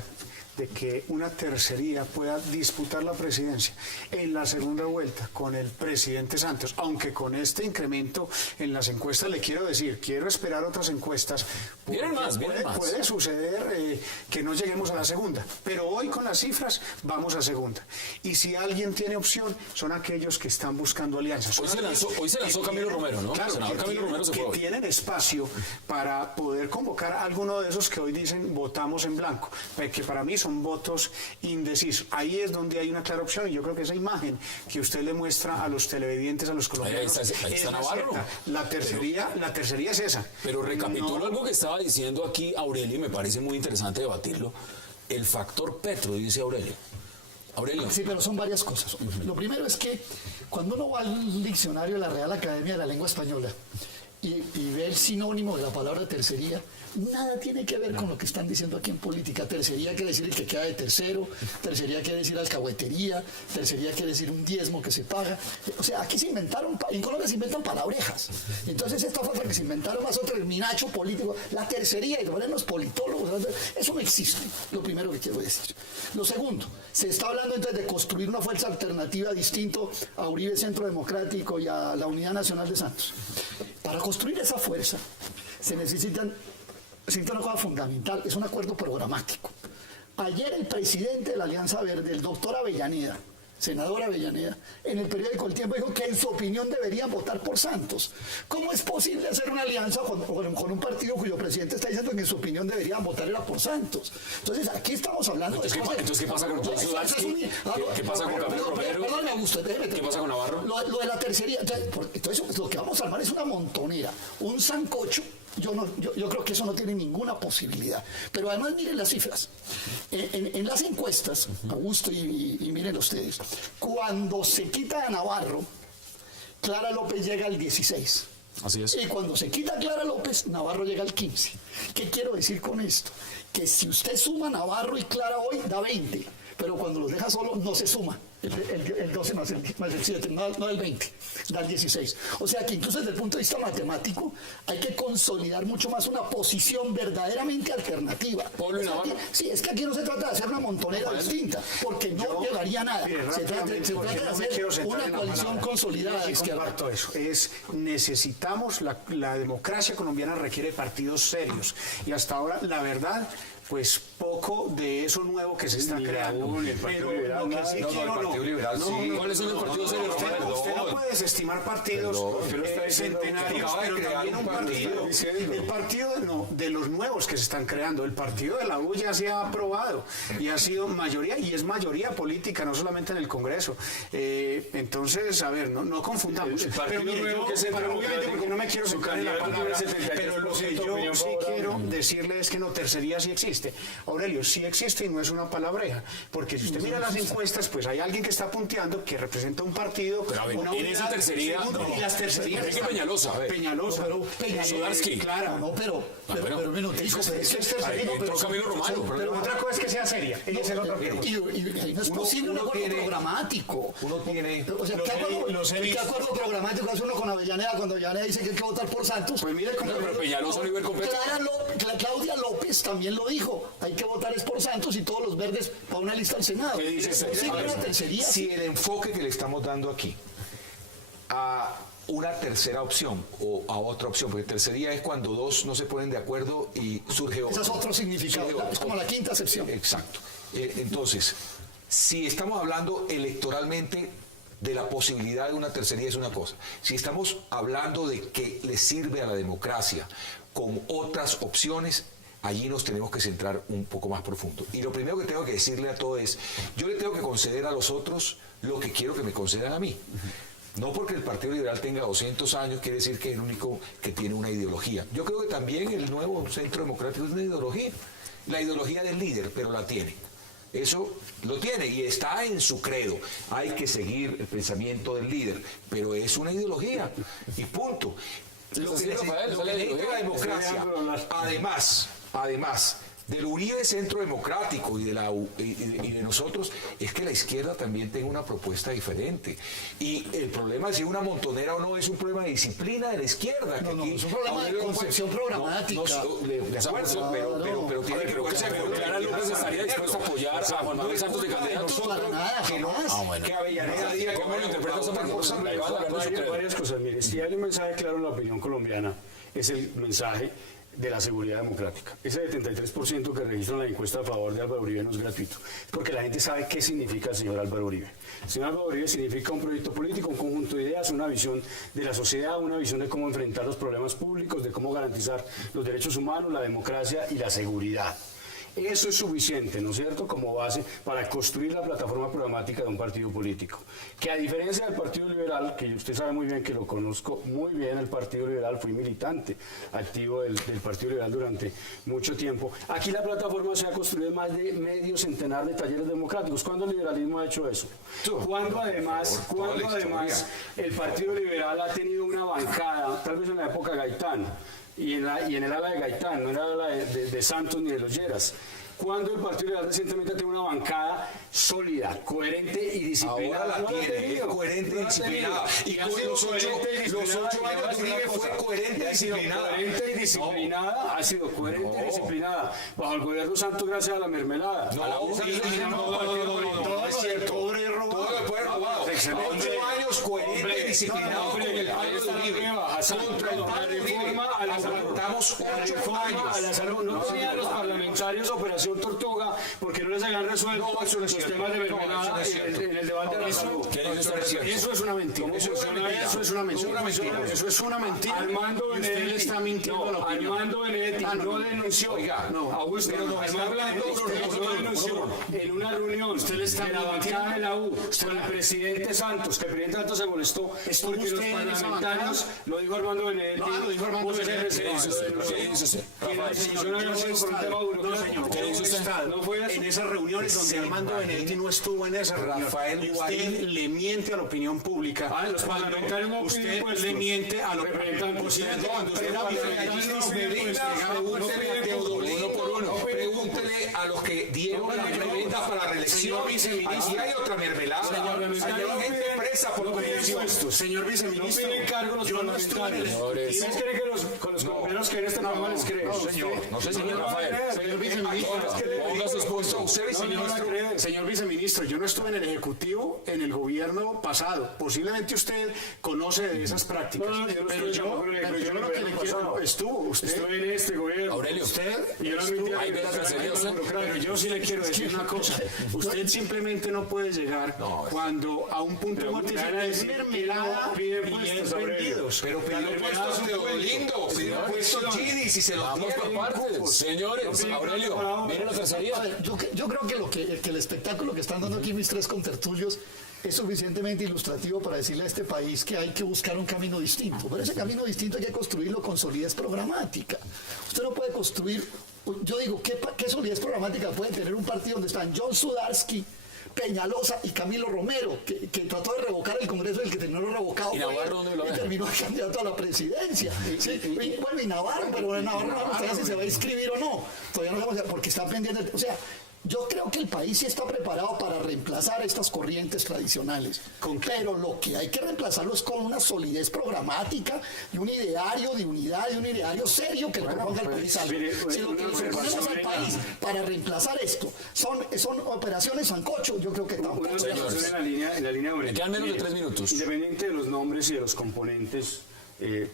de que una tercería pueda disputar la presidencia en la segunda vuelta con el presidente Santos, aunque con este incremento en las encuestas le quiero decir, quiero esperar otras encuestas. Vienen más. Puede suceder que no lleguemos a la segunda, pero hoy con las cifras vamos a segunda. Y si alguien tiene opción, son aquellos que están buscando alianzas. Hoy se lanzó Camilo Romero, ¿no? Claro, Senador Camilo Romero se fue hoy. tienen espacio para poder convocar a alguno de esos que hoy dicen votamos en blanco, que para mí son votos indecisos. Ahí es donde hay una clara opción y yo creo que esa imagen que usted le muestra a los televidentes, a los colombianos, ahí está es la Navarro. cierta. La tercería es esa. Pero recapitulo No. algo que estaba diciendo aquí Aurelio y me parece muy interesante debatirlo. El factor Petro, dice Aurelio. Aurelio. Sí, pero son varias cosas. Lo primero es que cuando uno va al diccionario de la Real Academia de la Lengua Española y ve el sinónimo de la palabra tercería, nada tiene que ver con lo que están diciendo aquí en política. Tercería quiere decir el que queda de tercero, tercería quiere decir alcahuetería, tercería quiere decir un diezmo que se paga. O sea, aquí se inventaron, en Colombia se inventan palabrejas. Entonces esta fue la que se inventaron más otro minacho político, la tercería, y ponen los politólogos, eso no existe, lo primero que quiero decir. Lo segundo, se está hablando entonces de construir una fuerza alternativa distinto a Uribe Centro Democrático y a la Unidad Nacional de Santos. Para construir esa fuerza se necesita una cosa fundamental, es un acuerdo programático. Ayer el presidente de la Alianza Verde, el doctor Avellaneda, senador Avellaneda, en el periódico El Tiempo dijo que en su opinión deberían votar por Santos. ¿Cómo es posible hacer una alianza con un partido cuyo presidente está diciendo que en su opinión deberían votar era por Santos? Entonces aquí estamos hablando de... Entonces, ¿qué pasa con Sudarsky? ¿Qué pasa con Camilo Romero? Perdón, Augusto, ¿Qué pasa con Navarro? Lo de la tercería. Entonces, lo que vamos a armar es una montonera, un sancocho. Yo creo que eso no tiene ninguna posibilidad. Pero además miren las cifras. En las encuestas, Augusto y miren ustedes, cuando se quita a Navarro, Clara López llega al 16. Así es. Y cuando se quita Clara López, Navarro llega al 15. ¿Qué quiero decir con esto? Que si usted suma Navarro y Clara hoy, da 20. Pero cuando los deja solo, no se suma. El 12 más el 7, no el 20, da el 16. O sea que incluso desde el punto de vista matemático hay que consolidar mucho más una posición verdaderamente alternativa. Pablo y Navarro. Sí, es que aquí no se trata de hacer una montonera distinta, porque no llegaría a nada. Se trata de hacer una coalición consolidada de izquierda. Eso. Necesitamos, la democracia colombiana requiere partidos serios. Y hasta ahora, la verdad, pues poco de eso nuevo que se está creando. Partido Pero Liberal, lo que sí quiero, el Partido Liberal, sí. ¿Cuáles son los partidos serios? Usted no puede desestimar partidos centenarios, pero también un partido. El partido de los nuevos que se están creando. El partido de la U ya se ha aprobado y ha sido mayoría, y es mayoría política, no solamente en el Congreso. Entonces, a ver, no confundamos. Pero mire, yo, obviamente, porque no me quiero centrar en la palabra, pero lo que yo sí quiero decirle es que no, tercería sí existe. Aurelio, sí existe y no es una palabreja, porque si usted mira las encuestas, pues hay alguien que está punteando que representa un partido, pero a ver, una en unidad, esa tercería, y las tercerías. Enrique Peñalosa, a ver. Peñalosa, Sudarsky. claro. Pero un minutico. Entró Camilo Romero. Pero otra cosa es que sea seria. Ella es otra pregunta. Y no es posible un acuerdo programático. Uno tiene... O sea, ¿qué acuerdo programático hace uno con Avellaneda cuando Avellaneda dice que hay que votar por Santos? Pues mire cómo... Pero Peñalosa no iba a ir con Petro. Claudia López también lo dijo. Hay que votar es por Santos y todos los verdes para una lista al Senado. ¿Qué dice usted? Una tercería. Si el enfoque que le estamos dando aquí a una tercera opción o a otra opción, porque tercería es cuando dos no se ponen de acuerdo y surge otro. Ese es otro significado, es como la quinta acepción. Exacto. Entonces, si estamos hablando electoralmente de la posibilidad de una tercería es una cosa. Si estamos hablando de que le sirve a la democracia con otras opciones, allí nos tenemos que centrar un poco más profundo. Y lo primero que tengo que decirle a todo es, yo le tengo que conceder a los otros lo que quiero que me concedan a mí. No porque el Partido Liberal tenga 200 años quiere decir que es el único que tiene una ideología. Yo creo que también el nuevo Centro Democrático es una ideología. La ideología del líder, pero la tiene. Eso lo tiene y está en su credo. Hay que seguir el pensamiento del líder, pero es una ideología y punto. lo que Sí, Rafael, lo que sale, necesita la democracia, además del Uribe Centro Democrático y de nosotros, es que la izquierda también tenga una propuesta diferente. Y el problema de si una montonera o no es un problema de disciplina de la izquierda. No, que no, aquí, es un problema de concepción programática. De acuerdo, pero tiene que ver Pero Clara López estaría dispuesta a apoyar a Juan Manuel Santos de candidato. Para nada, jamás. Que Avellaneda diga ¿Cómo lo interpretas? Varias cosas. Mire, si hay un mensaje claro en la opinión colombiana, es el mensaje de la seguridad democrática. Ese 73% que registran la encuesta a favor de Álvaro Uribe no es gratuito. Es porque la gente sabe qué significa el señor Álvaro Uribe. El señor Álvaro Uribe significa un proyecto político, un conjunto de ideas, una visión de la sociedad, una visión de cómo enfrentar los problemas públicos, de cómo garantizar los derechos humanos, la democracia y la seguridad. Eso es suficiente, ¿no es cierto?, como base para construir la plataforma programática de un partido político. Que a diferencia del Partido Liberal, que usted sabe muy bien que lo conozco muy bien, el Partido Liberal, fui militante activo del Partido Liberal durante mucho tiempo, aquí la plataforma se ha construido en más de medio centenar de talleres democráticos. ¿Cuándo el liberalismo ha hecho eso? ¿Cuándo además el Partido Liberal ha tenido una bancada, tal vez en la época Gaitán, y en el ala de Gaitán, no era el ala de Santos ni de los Lleras? Cuando el Partido Liberal recientemente ha tenido una bancada sólida, coherente y disciplinada. Ahora la tiene, es coherente y disciplinada. Y con los 8 años de Uribe fue coherente y disciplinada. Ha sido coherente y disciplinada. Bajo el gobierno Santos, gracias a la mermelada. No, es cierto. Todo lo puede robar. 8 años coherente y disciplinado con el Pablo de Uribe. Contra el Pablo de Uribe. Aguantamos 8 años. A la salud. No tenían los parlamentarios Operación Tortuga porque no les habían resuelto los temas de mermelada en el debate de la salud. Eso es una mentira. Eso es una mentira. Eso es una mentira. Armando Benedetti. Usted le está mintiendo a la opinión. Armando Benedetti no denunció. Augusto, no denunció en una reunión de la bancada de la U con el presidente Santos, que el presidente Santos se molestó porque los parlamentarios, lo dijo Armando Benedetti, lo dijo Armando Benedetti. No fue en esas reuniones donde Armando Benedetti no estuvo en esa reunión. Rafael y usted le miente a la opinión pública. Los parlamentarios no usted piden le miente a los representantes. Uno por uno. Pregúntele a los que dieron la preventa para la reelección. Aquí hay otra mermelada. Hay gente presa por corrupción. Señor viceministro, no piden cargo los parlamentarios. ¿Ustedes creen que con los compañeros que en este programa les creen? No sé, señor Rafael. Señor viceministro, póngase expuesto. Usted, viceministro. Señor viceministro, yo no estuve en el Ejecutivo en el gobierno pasado. Posiblemente usted conoce de esas prácticas. Pero yo lo que le quiero... Estuvo usted. Estuve en este gobierno. Aurelio, Usted Y yo no me pero yo sí le quiero decir una cosa. Usted simplemente no puede llegar cuando a un punto muerto es mermelada y es vendidos. Pero pidió puestos Teodolindo, pidió puestos Chidis y se los vamos por partes. Señores, Aurelio, miren la tercería. A ver, yo creo que el espectáculo que están dando aquí mis tres contertulios es suficientemente ilustrativo para decirle a este país que hay que buscar un camino distinto. Pero ese camino distinto hay que construirlo con solidez programática. Usted no puede construir, yo digo, ¿qué solidez programática puede tener un partido donde están John Sudarsky, Peñalosa y Camilo Romero, que trató de revocar el Congreso, el que terminó revocado ¿Y Navarro dónde lo y ve? terminó candidato a la presidencia? Sí, y Navarro, pero Navarro no sabemos todavía si se va a inscribir o no. Todavía no sabemos, porque está pendiente. O sea, yo creo que el país sí está preparado para reemplazar estas corrientes tradicionales. Pero lo que hay que reemplazarlo es con una solidez programática y un ideario de unidad y un ideario serio que le proponga al país algo. Si lo que le proponemos al país para reemplazar esto son operaciones sancocho, yo creo que tampoco. Una observación en la línea de Me quedan menos de 3 minutos. Independiente de los nombres y de los componentes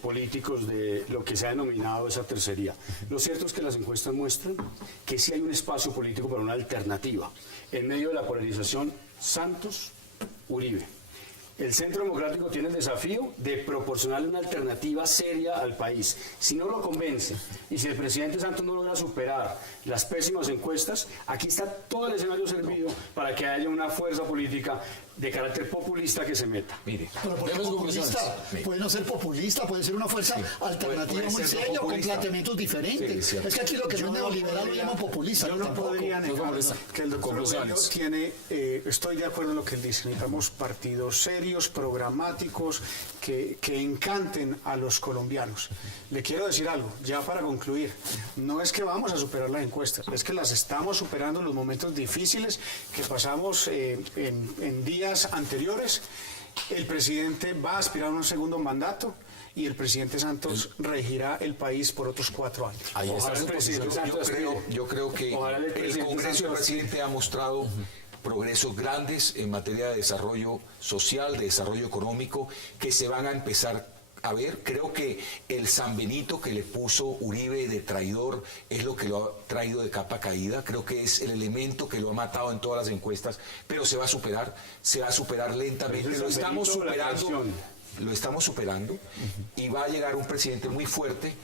políticos de lo que se ha denominado esa tercería. Lo cierto es que las encuestas muestran que sí hay un espacio político para una alternativa en medio de la polarización Santos-Uribe. El Centro Democrático tiene el desafío de proporcionarle una alternativa seria al país. Si no lo convence y si el presidente Santos no logra superar las pésimas encuestas, aquí está todo el escenario servido para que haya una fuerza política de carácter populista que se meta. Mire, Pero ¿por qué Demos populista? conclusiones. Puede no ser populista, puede ser una fuerza alternativa puede muy ser seria con populista. planteamientos diferentes. Sí, es que aquí lo que no es neoliberal lo llaman populista. Yo no tampoco. podría negar populista. que el doctor Conclusiones. Aurelio tiene, estoy de acuerdo en lo que él dice, necesitamos partidos serios, programáticos, que encanten a los colombianos. Le quiero decir algo, ya para concluir, no es que vamos a superar las encuestas, es que las estamos superando en los momentos difíciles que pasamos en días anteriores. El presidente va a aspirar a un segundo mandato y el presidente Santos regirá el país por otros 4 años. Ahí está Ojalá su el presidente posición. Santos yo creo que Ojalá el el presidente Congreso y el Santos presidente ha mostrado progresos grandes en materia de desarrollo social, de desarrollo económico, que se van a empezar a ver. Creo que el San Benito que le puso Uribe de traidor es lo que lo ha traído de capa caída. Creo que es el elemento que lo ha matado en todas las encuestas, pero se va a superar lentamente. Pero ese Lo San estamos Benito, la superando. traición. Lo estamos superando y va a llegar un presidente muy fuerte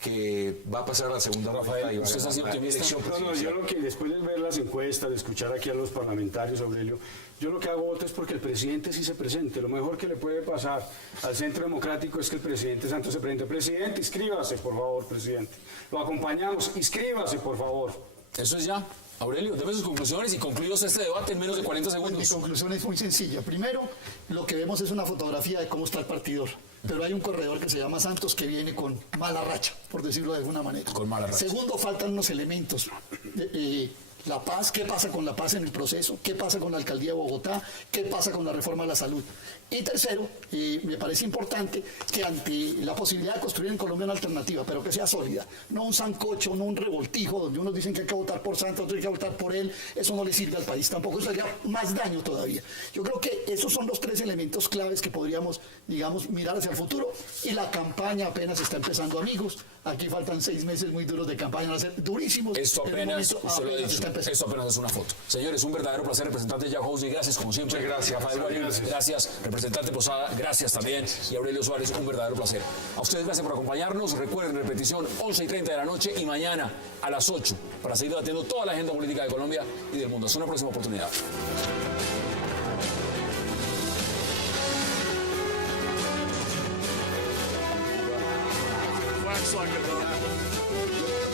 que va a pasar a la segunda Rafael, vuelta y va a ¿usted está ganar la optimista? elección No, yo presidencial. lo que después de ver las encuestas, de escuchar aquí a los parlamentarios, Aurelio, yo lo que hago voto es porque el presidente sí se presente. Lo mejor que le puede pasar al Centro Democrático es que el presidente Santos se presente. Presidente, inscríbase, por favor, presidente. Lo acompañamos, inscríbase, por favor. Eso es ya. Aurelio, deme sus conclusiones y concluyos este debate en menos de 40 Mi segundos. conclusión es muy sencilla. Primero, lo que vemos es una fotografía de cómo está el partidor. Pero hay un corredor que se llama Santos que viene con mala racha, por decirlo de alguna manera. Con mala racha. Segundo, faltan unos elementos. La paz, ¿qué pasa con la paz en el proceso? ¿Qué pasa con la alcaldía de Bogotá? ¿Qué pasa con la reforma a la salud? Y tercero, me parece importante que ante la posibilidad de construir en Colombia una alternativa, pero que sea sólida, no un sancocho, no un revoltijo donde unos dicen que hay que votar por Santos, otros hay que votar por él, eso no le sirve al país, tampoco eso haría más daño todavía. Yo creo que esos son los 3 elementos claves que podríamos, digamos, mirar hacia el futuro, y la campaña apenas está empezando, amigos. Aquí faltan 6 meses muy duros de campaña, van a ser durísimos. Esto pero de apenas, momento usted lo ha apenas dicho, está empezando. esto apenas es una foto. Señores, un verdadero placer, representante Jack House, y gracias como siempre. Muchas gracias. Rafael Guarín, gracias. Representante Posada, gracias también. Y Aurelio Suárez, un verdadero placer. A ustedes gracias por acompañarnos. Recuerden, repetición, 11:30 de la noche y mañana a las 8 para seguir debatiendo toda la agenda política de Colombia y del mundo. Hasta una próxima oportunidad. Wax like it, though.